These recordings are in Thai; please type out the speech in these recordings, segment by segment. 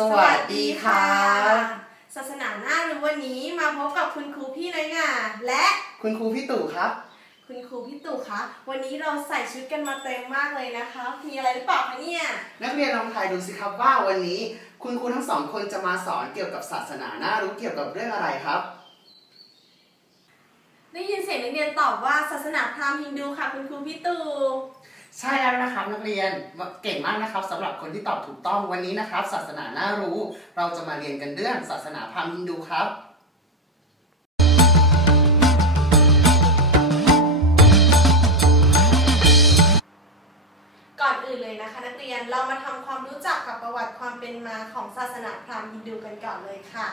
มัสเตสวัสดีค่ะ ศาสนาหน้ารู้วันนี้มาพบกับคุณครูพี่น้อยหน่าและคุณครูพี่ตู่ครับ คุณครูพี่ตู่คะวันนี้เราใส่ชุดกันมาเต็มมากเลยนะคะ มีอะไรหรือเปล่าคะเนี่ยนักเรียนลองทายดูสิครับว่าวันนี้คุณครูทั้งสองคนจะมาสอนเกี่ยวกับศาสนาน่ารู้เกี่ยวกับเรื่องอะไรครับ ได้ยินเสียงนักเรียนตอบว่าศาสนาพราหมณ์ฮินดูค่ะ คุณครูพี่ตู่ใช่แล้ว นะครับนักเรียนเก่งมากนะครับสำหรับคนที่ตอบถูกต้องวันนี้นะครับ ศาสนาน่ารู้ เราจะมาเรียนกันเรื่องศาสนาพราหมณ์ฮินดูครับก่อนอื่นเลยนะคะนักเรียนเรามาทำความรู้จักกับประวัติความเป็นมาของศาสนาพราหมณ์ฮินดูกันก่อนเลยค่ะ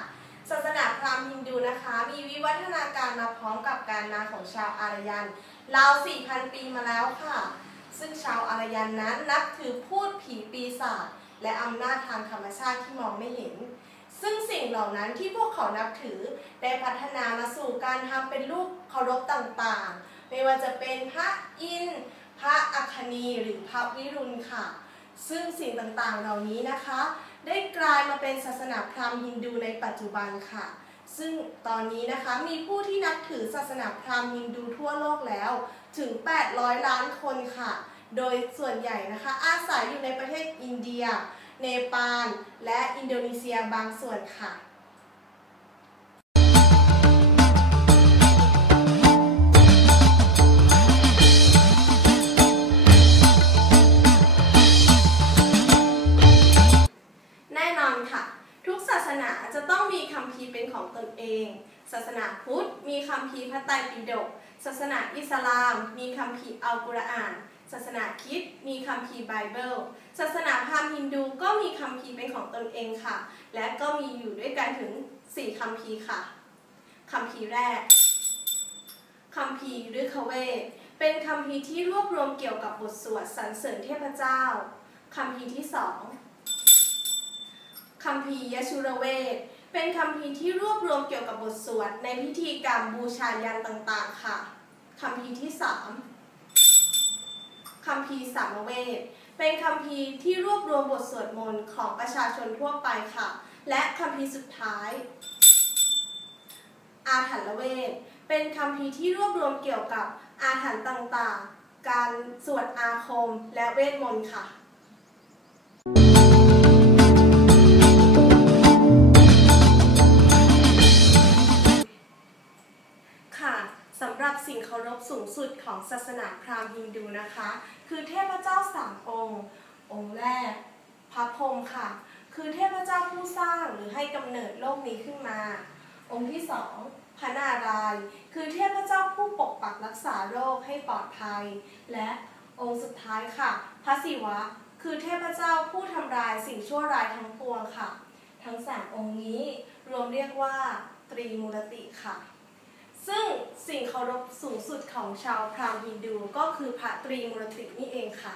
ศาสนาพราหมณ์ฮินดูนะคะ มีวิวัฒนาการมาพร้อมกับการมาของชาวอารยันราว 4,000 ปีมาแล้วค่ะ ซึ่งชาวอารยันนั้นนับถือพูดผีปีศาจและอำนาจทางธรรมชาติที่มองไม่เห็น ซึ่งสิ่งเหล่านั้นที่พวกเขานับถือได้พัฒนามาสู่การทำเป็นรูปเคารพต่างๆ ไม่ว่าจะเป็นพระอินทร์พระอัคคณีหรือพระวิรุณค่ะ ซึ่งสิ่งต่างๆเหล่านี้นะคะ ได้กลายมาเป็นศาสนาพราหมณ์ฮินดูในปัจจุบันค่ะ ซึ่งตอนนี้นะคะมีผู้ที่นับถือศาสนาพราหมณ์ฮินดูทั่วโลกแล้วถึง 800 ล้านคนค่ะ โดยส่วนใหญ่นะคะ อาศัยอยู่ในประเทศอินเดีย เนปาล และอินโดนีเซียบางส่วนค่ะแน่นอนค่ะทุกศาสนาจะต้อง ของตนเอง ศาสนาพุทธมีคัมภีพระไตรปิฎก ศาสนาอิสลาม มีคัมภีอัลกุรอาน ศาสนาคริสต์มีคัมภีไบเบิล ศาสนาพราหมณ์ฮินดูก็มีคัมภีเป็นของตนเองค่ะ และก็มีอยู่ด้วยกันถึง 4คัมภีค่ะคัมภีแรกคัมภีร์ฤกขเวเป็นคัมภีที่รวบรวมเกี่ยวกับบทสวดสรรเสริญเทพเจ้าคัมภีที่สองคัมภียชุระเวท เป็นคัมภีที่รวบรวมเกี่ยวกับบทสวดในพิธีกรรมบูชายันต่างๆ ค่ะคัมภีที่สามคัมภีสามเวทเป็นคัมภีที่รวบรวมบทสวดมนต์ของประชาชนทั่วไปค่ะ และคัมภีสุดท้าย อาถรรพ์เวทเป็นคัมภีที่รวบรวมเกี่ยวกับอาถรรพ์ต่างๆ การสวดอาคมและเวทมนต์ค่ะ สำหรับสิ่งเคารพสูงสุดของศาสนาพราหมณ์ฮินดูนะคะ คือเทพเจ้าสามองค์ องค์แรก พระพรหมค่ะ คือเทพเจ้าผู้สร้างหรือให้กำเนิดโลกนี้ขึ้นมา องค์ที่สองพระนารายณ์คือเทพเจ้าผู้ปกปักรักษาโรคให้ปลอดภัย และองค์สุดท้ายค่ะ พระศิวะ คือเทพเจ้าผู้ทำลายสิ่งชั่วร้ายทั้งปวงค่ะ ทั้งสามองค์นี้รวมเรียกว่า ตรีมูรติค่ะ ซึ่งสิ่งเคารพสูงสุดของชาวพราหมณ์ฮินดูก็คือพระตรีมูรตินี่เองค่ะ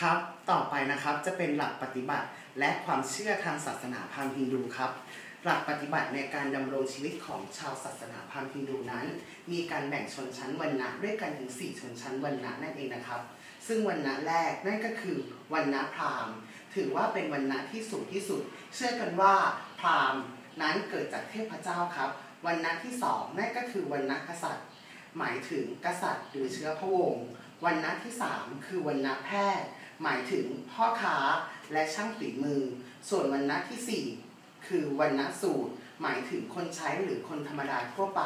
ครับ ต่อไปนะครับจะเป็นหลักปฏิบัติและความเชื่อทางศาสนาพราหมณ์ฮินดูครับ หลักปฏิบัติในการดำรงชีวิตของชาวศาสนาพราหมณ์ฮินดูนั้น มีการแบ่งชนชั้นวรรณะด้วยกันถึง 4 ชนชั้นวรรณะนั่นเองนะครับ ซึ่งวรรณะแรกนั่นก็คือวรรณะพราหมณ์ ถือว่าเป็นวรรณะที่สูงที่สุด เชื่อกันว่าพราหมณ์นั้นเกิดจากเทพเจ้าครับวรรณะที่สองนั่นก็คือวรรณะกษัตริย์ หมายถึงกษัตริย์หรือเชื้อพระวงศ์วรรณะที่สามคือวรรณะแพทย์ หมายถึงพ่อค้าและช่างฝีมือ ส่วนวรรณะที่สี่ คือวันณสูตร หมายถึงคนใช้หรือคนธรรมดาทั่วไป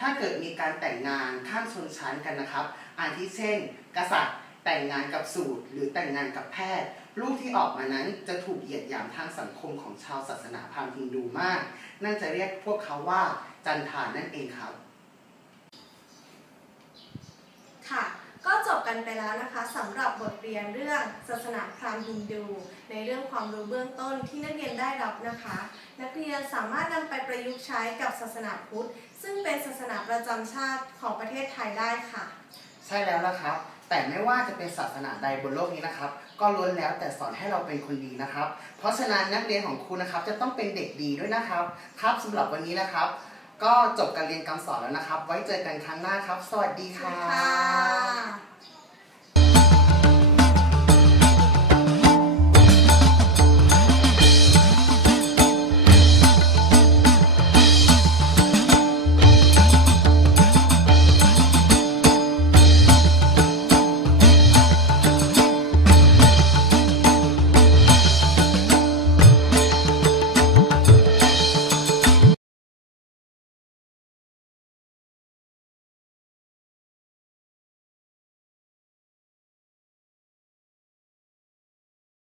ถ้าเกิดมีการแต่งงานข้ามชนชั้นกันนะครับอาทิเช่น กษัตริย์ แต่งงานกับสูตร หรือแต่งงานกับแพทย์ลูกที่ออกมานั้นจะถูกเหยียดหยามทางสังคมของชาวศาสนาพราหมณ์ฮินดูมาก นั่นจะเรียกพวกเขาว่าจันทานั่นเองครับ ค่ะ ก็จบกันไปแล้วนะคะสำหรับบทเรียนเรื่องศาสนาพราหมณ์ฮินดู ในเรื่องความรู้เบื้องต้นที่นักเรียนได้รับนะคะ นักเรียนสามารถนำไปประยุกต์ใช้กับศาสนาพุทธ ซึ่งเป็นศาสนาประจำชาติของประเทศไทยได้ค่ะ ใช่แล้วละครับ แต่ไม่ว่าจะเป็นศาสนาใดบนโลกนี้นะครับ ก็ล้วนแล้วแต่สอนให้เราเป็นคนดีนะครับ เพราะฉะนั้นนักเรียนของครูนะครับจะต้องเป็นเด็กดีด้วยนะครับ ครับสำหรับวันนี้นะครับ ก็จบการเรียนการสอนแล้วนะครับ ไว้เจอกันครั้งหน้าครับ สวัสดีสวัสค่ะดีค่ะ